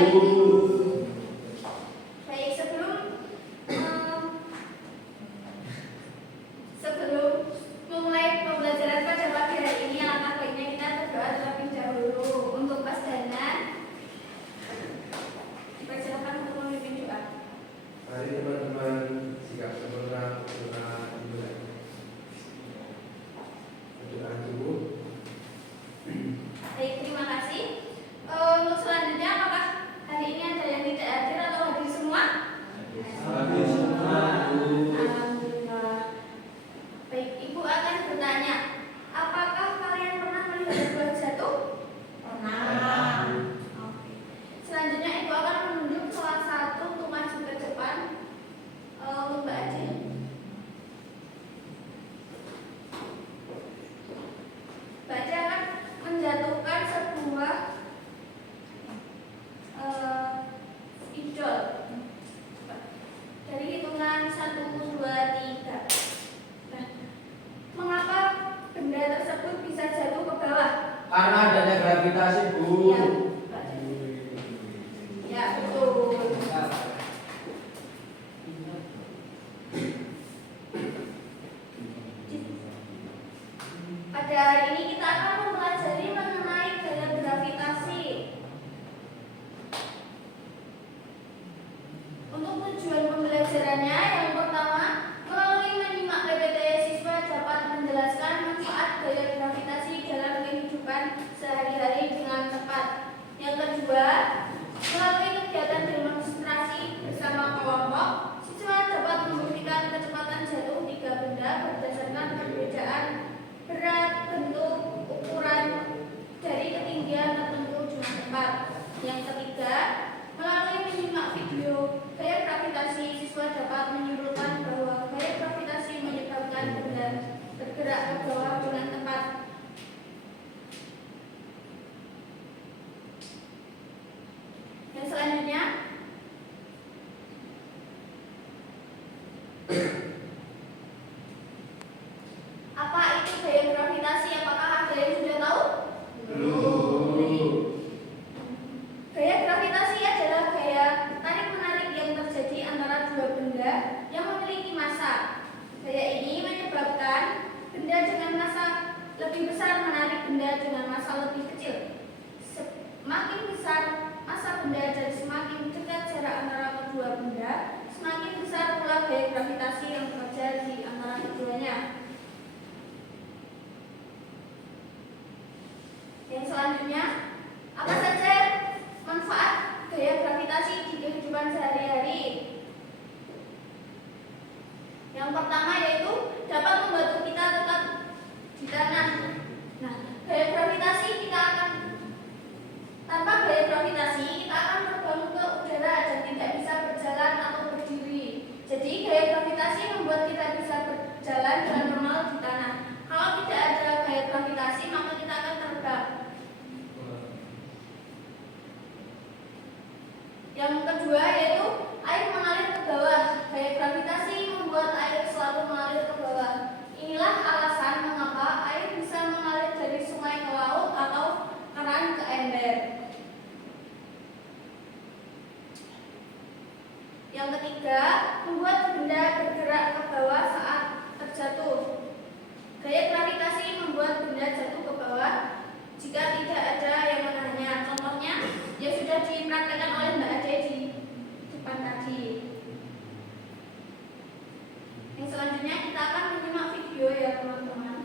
Baik, sebelum memulai pembelajaran pada pagi hari ini, alangkah baiknya kita berdoa terlebih dahulu. Untuk Mas Danan, dipersilakan untuk memimpin doa. Mari teman-teman sikap sempurna doa dimulai. Doa dulu. Baik, terima kasih. Untuk selanjutnya, apakah hari ini ada yang tidak hadir atau hadir semua? Hadir semua. Alhamdulillah. Baik, Ibu akan bertanya, apakah kalian pernah melihat buah jatuh? Pernah. Oke. Selanjutnya Ibu akan menunjuk salah satu untuk maju ke depan untuk Mbak Ade. Mbak Ade akan menjatuhkan sebuah spidol dari hitungan 1, 2, 3. Nah, mengapa benda tersebut bisa jatuh ke bawah? Karena adanya gravitasi, Bu. Ya, Mbak Ade. Ya, betul. Pada hari ini kita akan mempelajari mengenai gaya gravitasi. Untuk tujuan pembelajarannya, yang pertama, melalui menyimak PPT siswa dapat menjelaskan manfaat gaya gravitasi dalam kehidupan sehari-hari dengan tepat. Yang kedua, melalui kegiatan demonstrasi bersama kelompok, siswa dapat membuktikan kecepatan jatuh 3 benda berdasarkan perbedaan berat, bentuk, ukuran dari ketinggian tertentu dengan tepat. Yang ketiga, melalui menyimak video gaya gravitasi, siswa dapat menyimpulkan bahwa gaya gravitasi menyebabkan benda bergerak ke bawah dengan tepat. Yang selanjutnya, apa itu gaya gravitasi? Apakah ada yang sudah tahu? Belum. Gaya gravitasi adalah gaya tarik-menarik yang terjadi antara dua benda yang memiliki massa. Gaya ini menyebabkan benda dengan massa lebih besar menarik benda dengan massa lebih kecil. Semakin besar massa benda dan semakin dekat jarak antara kedua benda, semakin besar pula gaya gravitasi yang bekerja di antara keduanya. Yang selanjutnya, apa saja manfaat gaya gravitasi di kehidupan sehari-hari? Yang pertama yaitu dapat membantu kita tetap di tanah. Nah, gaya gravitasi tanpa gaya gravitasi kita akan terbang ke udara dan tidak bisa berjalan atau berdiri. Jadi gaya gravitasi membuat kita bisa berjalan dengan normal di tanah. Kalau tidak ada gaya gravitasi maka kita akan terbang. Yang kedua yaitu air mengalir ke bawah. Gaya gravitasi membuat air selalu mengalir ke bawah. Inilah alasan mengapa air bisa mengalir dari sungai ke laut atau keran ke ember. Yang ketiga, membuat benda bergerak ke bawah saat terjatuh. Gaya gravitasi membuat benda jatuh ke bawah jika tidak ada yang menahannya. Contohnya, yang sudah dipraktekkan oleh Mbak Ade di depan tadi. Yang selanjutnya kita akan menyimak video ya teman-teman.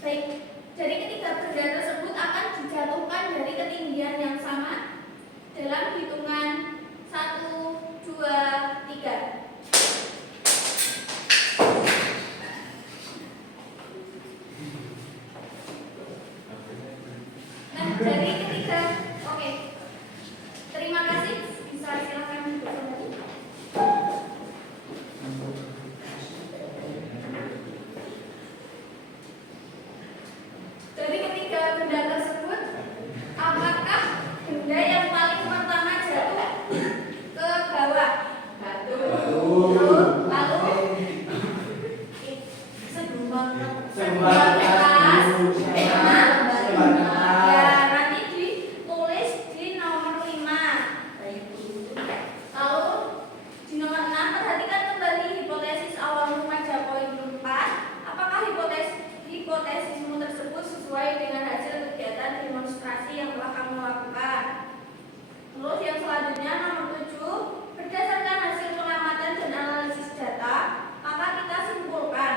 Baik, dari ketiga benda tersebut akan dijatuhkan dari ketinggian yang sama dalam hitungan 1, 2, 3. Nah, dari ketiga, oke. Terima kasih. Bisa silakan duduk kembali. Dari ketiga benda tersebut, apakah benda yang paling pertama jatuh ke bawah? Batu. Lalu Sebuah sebuah kertas, pena, Sebuah kertas. ya nanti ditulis di nomor 5. Lalu di nomor 6 perhatikan kembali hipotesis awalmu pada poin 4. Apakah hipotesismu tersebut sesuai dengan hasil kegiatan demonstrasi yang telah kamu lakukan? Terus yang selanjutnya nomor 7, berdasarkan hasil pengamatan dan analisis data, maka kita simpulkan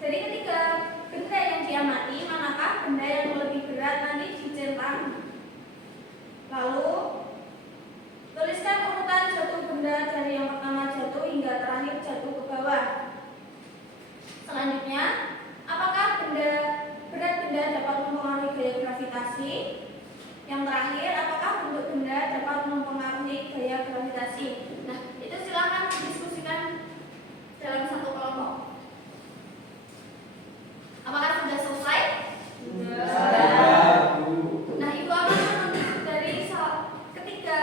dari ketiga benda yang diamati, manakah benda yang lebih berat nanti dicentang. Lalu tuliskan urutan jatuh benda dari yang pertama jatuh hingga terakhir jatuh ke bawah. Selanjutnya, apakah berat benda dapat mempengaruhi gaya gravitasi? Yang terakhir, apakah bentuk benda dapat mempengaruhi gaya gravitasi? Nah, itu silakan didiskusikan dalam satu kelompok. Apakah sudah selesai? Nah, Ibu akan menunjuk dari ketiga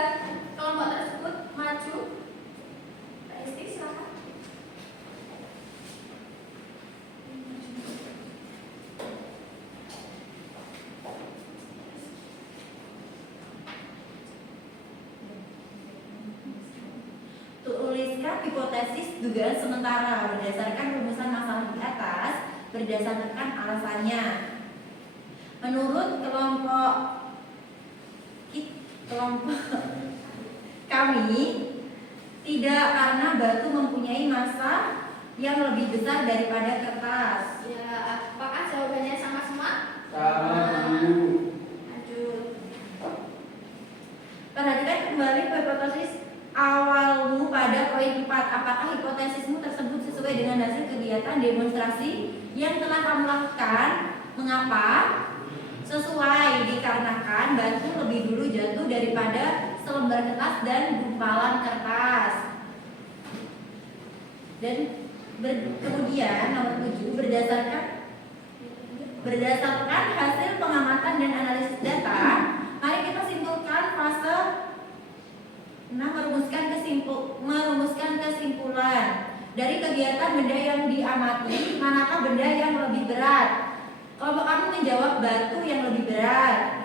kelompok tersebut maju. Pak Esti, silakan. Tuliskan hipotesis dugaan sementara berdasarkan rumusan masalah di atas berdasarkan alasannya. Menurut kelompok kami, tidak karena batu mempunyai massa yang lebih besar daripada kertas. Ya, apakah jawabannya sama semua? Sama Bu. Lanjut. Perhatikan kembali hipotesis awalmu pada poin 4. Apakah hipotesismu tersebut sesuai dengan hasil kegiatan demonstrasi yang telah kamu lakukan? Mengapa? Sesuai, dikarenakan batu lebih dulu jatuh daripada selembar kertas dan gumpalan kertas. Dan kemudian nomor 7, berdasarkan hasil pengamatan dan analisis data, mari kita simpulkan fase 6, merumuskan kesimpulan. Dari kegiatan benda yang diamati, manakah benda yang lebih berat? Kelompok kami menjawab batu yang lebih berat.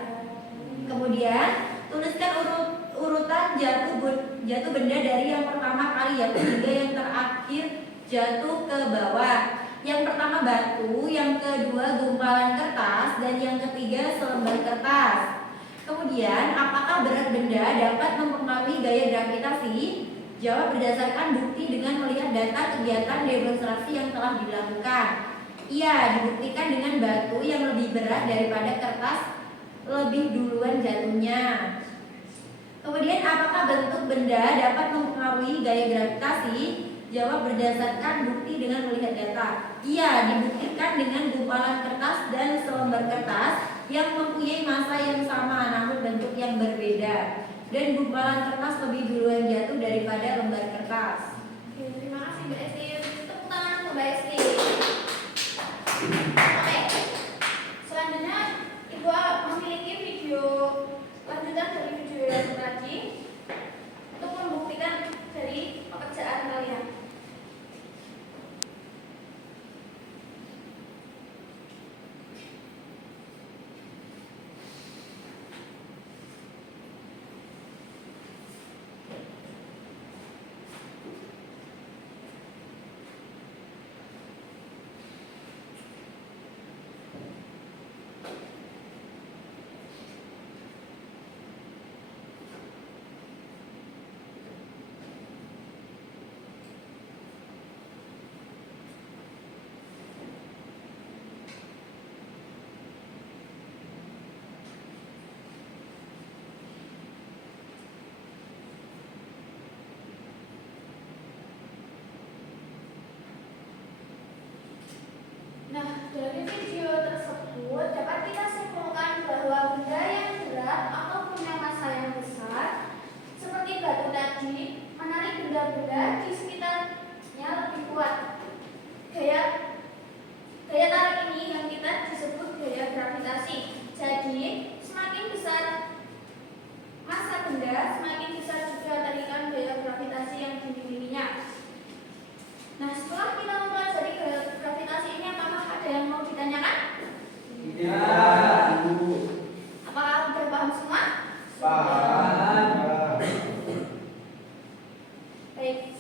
Kemudian tuliskan urutan jatuh benda dari yang pertama kali hingga yang terakhir jatuh ke bawah. Yang pertama batu, yang kedua gumpalan kertas, dan yang ketiga selembar kertas. Kemudian, apakah berat benda dapat mempengaruhi gaya gravitasi? Jawab berdasarkan bukti dengan melihat data kegiatan demonstrasi yang telah dilakukan. Iya, dibuktikan dengan batu yang lebih berat daripada kertas lebih duluan jatuhnya. Kemudian, apakah bentuk benda dapat mempengaruhi gaya gravitasi? Jawab berdasarkan bukti dengan melihat data. Iya, dibuktikan dengan gumpalan kertas dan selembar kertas yang mempunyai massa yang sama namun bentuk yang berbeda. Dan gumpalan kertas lebih duluan jatuh daripada lembar kertas. Oke, terima kasih Mbak Esti. Tepuk tangan untuk Mbak Esti. Oke, selanjutnya Ibu memiliki video lanjutan dari video yang tadi untuk membuktikan dari pekerjaan kalian.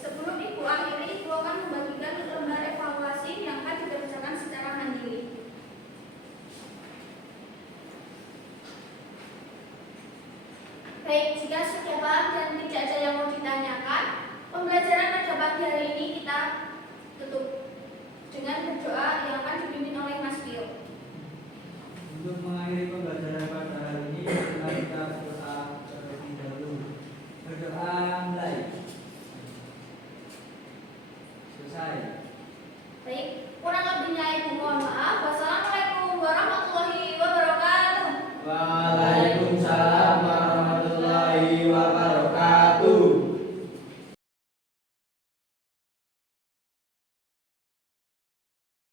Sebelum Ibu akhiri, Ibu akan membagikan lembar evaluasi yang akan dikerjakan secara mandiri. Baik, jika sudah paham dan tidak ada yang mau ditanyakan, pembelajaran pada pagi hari ini kita tutup dengan berdoa yang akan dipimpin oleh Mas Pio. Untuk mengakhiri pembelajaran pada hari ini, mari kita berdoa terlebih dahulu. Berdoa mulai. Selesai. Baik, kurang lebihnya Ibu mohon maaf. Wassalamualaikum warahmatullahi